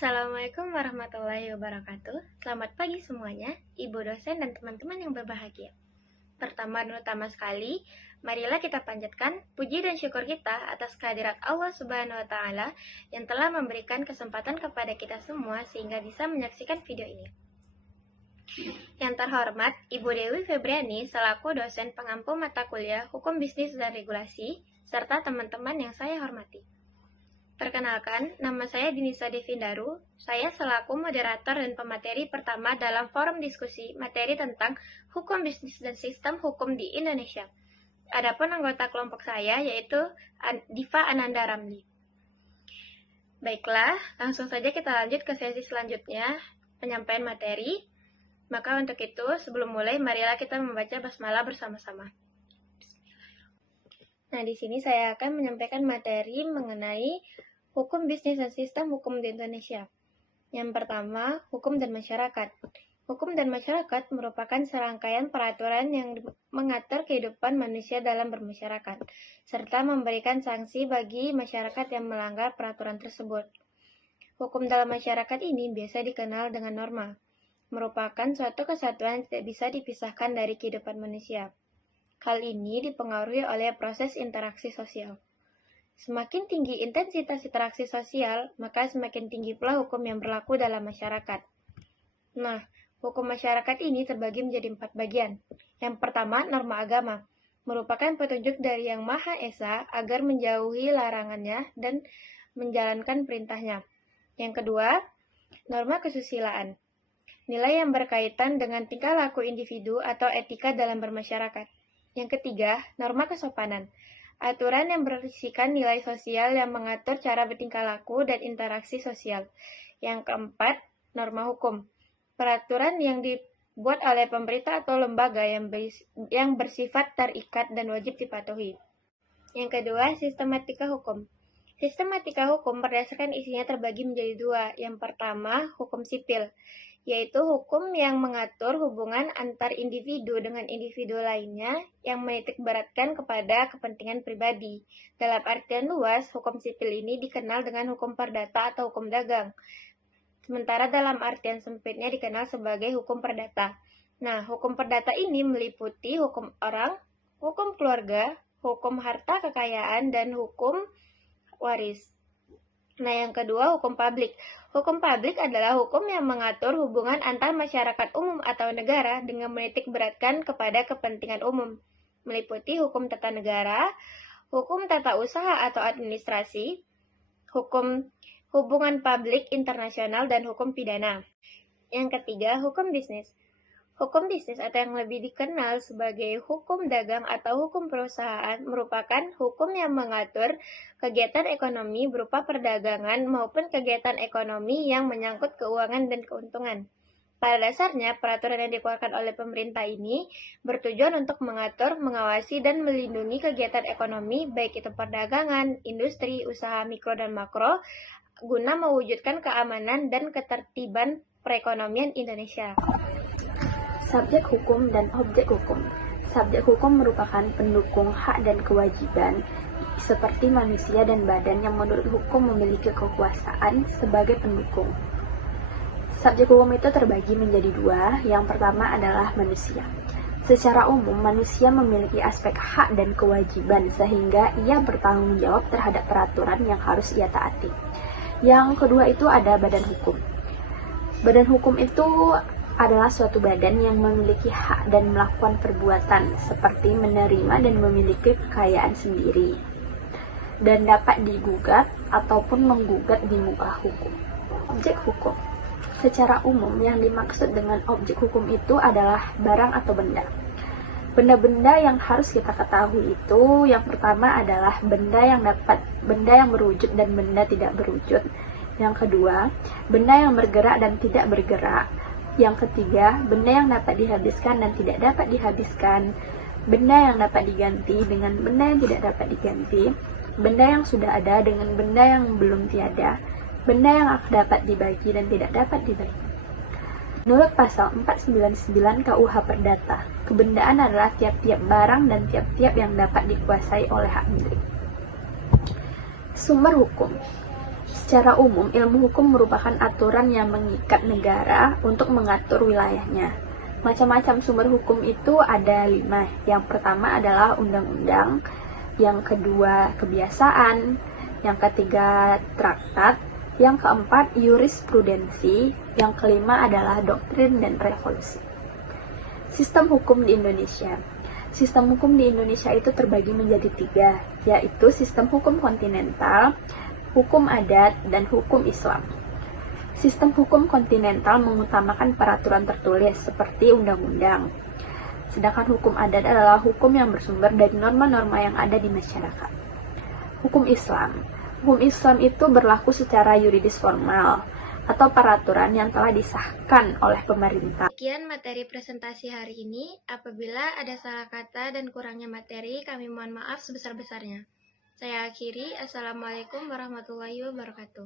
Assalamualaikum warahmatullahi wabarakatuh. Selamat pagi semuanya, ibu dosen dan teman-teman yang berbahagia. Pertama dan utama sekali, marilah kita panjatkan puji dan syukur kita atas kehadirat Allah Subhanahu wa Ta'ala yang telah memberikan kesempatan kepada kita semua sehingga bisa menyaksikan video ini. Yang terhormat, Ibu Dewi Febriani selaku dosen pengampu mata kuliah Hukum Bisnis dan Regulasi, serta teman-teman yang saya hormati. Perkenalkan, nama saya Dinisa Devindaru. Saya selaku moderator dan pemateri pertama dalam forum diskusi materi tentang hukum bisnis dan sistem hukum di Indonesia. Adapun anggota kelompok saya yaitu Diva Ananda Ramli. Baiklah, langsung saja kita lanjut ke sesi selanjutnya, penyampaian materi. Maka untuk itu, sebelum mulai, marilah kita membaca basmalah bersama-sama. Nah, di sini saya akan menyampaikan materi mengenai hukum bisnis dan sistem hukum di Indonesia. Yang pertama, hukum dan masyarakat. Hukum dan masyarakat merupakan serangkaian peraturan yang mengatur kehidupan manusia dalam bermasyarakat, serta memberikan sanksi bagi masyarakat yang melanggar peraturan tersebut. Hukum dalam masyarakat ini biasa dikenal dengan norma, merupakan suatu kesatuan yang tidak bisa dipisahkan dari kehidupan manusia. Hal ini dipengaruhi oleh proses interaksi sosial. Semakin tinggi intensitas interaksi sosial, maka semakin tinggi pula hukum yang berlaku dalam masyarakat. Nah, hukum masyarakat ini terbagi menjadi 4 bagian. Yang pertama, norma agama, merupakan petunjuk dari Yang Maha Esa agar menjauhi larangannya dan menjalankan perintahnya. Yang kedua, norma kesusilaan, nilai yang berkaitan dengan tingkah laku individu atau etika dalam bermasyarakat. Yang ketiga, norma kesopanan, aturan yang berisikan nilai sosial yang mengatur cara bertingkah laku dan interaksi sosial. Yang keempat, norma hukum, peraturan yang dibuat oleh pemerintah atau lembaga yang bersifat terikat dan wajib dipatuhi. Yang kedua, sistematika hukum. Sistematika hukum berdasarkan isinya terbagi menjadi 2. Yang pertama, hukum sipil, yaitu hukum yang mengatur hubungan antar individu dengan individu lainnya yang menitikberatkan kepada kepentingan pribadi. Dalam artian luas, hukum sipil ini dikenal dengan hukum perdata atau hukum dagang. Sementara dalam artian sempitnya dikenal sebagai hukum perdata. Nah, hukum perdata ini meliputi hukum orang, hukum keluarga, hukum harta kekayaan, dan hukum waris. Nah, yang kedua, hukum publik. Hukum publik adalah hukum yang mengatur hubungan antar masyarakat umum atau negara dengan menitikberatkan kepada kepentingan umum, meliputi hukum tata negara, hukum tata usaha atau administrasi, hukum hubungan publik internasional, dan hukum pidana. Yang ketiga, hukum bisnis. Hukum bisnis atau yang lebih dikenal sebagai hukum dagang atau hukum perusahaan merupakan hukum yang mengatur kegiatan ekonomi berupa perdagangan maupun kegiatan ekonomi yang menyangkut keuangan dan keuntungan. Pada dasarnya, peraturan yang dikeluarkan oleh pemerintah ini bertujuan untuk mengatur, mengawasi, dan melindungi kegiatan ekonomi, baik itu perdagangan, industri, usaha mikro dan makro, guna mewujudkan keamanan dan ketertiban perekonomian Indonesia. Subjek hukum dan objek hukum. Subjek hukum merupakan pendukung hak dan kewajiban seperti manusia dan badan yang menurut hukum memiliki kekuasaan sebagai pendukung. Subjek hukum itu terbagi menjadi 2. Yang pertama adalah manusia. Secara umum, manusia memiliki aspek hak dan kewajiban sehingga ia bertanggung jawab terhadap peraturan yang harus ia taati. Yang kedua itu ada badan hukum. Badan hukum itu adalah suatu badan yang memiliki hak dan melakukan perbuatan seperti menerima dan memiliki kekayaan sendiri dan dapat digugat ataupun menggugat di muka hukum. Objek hukum. Secara umum yang dimaksud dengan objek hukum itu adalah barang atau benda. Benda-benda yang harus kita ketahui itu yang pertama adalah benda yang berwujud dan benda tidak berwujud. Yang kedua, benda yang bergerak dan tidak bergerak. Yang ketiga, benda yang dapat dihabiskan dan tidak dapat dihabiskan, benda yang dapat diganti dengan benda yang tidak dapat diganti, benda yang sudah ada dengan benda yang belum tiada, benda yang dapat dibagi dan tidak dapat dibagi. Menurut pasal 499 KUH Perdata, kebendaan adalah tiap-tiap barang dan tiap-tiap yang dapat dikuasai oleh hak milik. Sumber hukum. Secara umum, ilmu hukum merupakan aturan yang mengikat negara untuk mengatur wilayahnya. Macam-macam sumber hukum itu ada 5. Yang pertama adalah undang-undang, yang kedua kebiasaan, yang ketiga traktat, yang keempat jurisprudensi, yang kelima adalah doktrin dan revolusi. Sistem hukum di Indonesia. Sistem hukum di Indonesia itu terbagi menjadi 3, yaitu sistem hukum kontinental, hukum adat, dan hukum Islam. Sistem hukum kontinental mengutamakan peraturan tertulis seperti undang-undang. Sedangkan hukum adat adalah hukum yang bersumber dari norma-norma yang ada di masyarakat. Hukum Islam. Hukum Islam itu berlaku secara yuridis formal atau peraturan yang telah disahkan oleh pemerintah. Sekian materi presentasi hari ini. Apabila ada salah kata dan kurangnya materi, kami mohon maaf sebesar-besarnya. Saya akhiri. Assalamualaikum warahmatullahi wabarakatuh.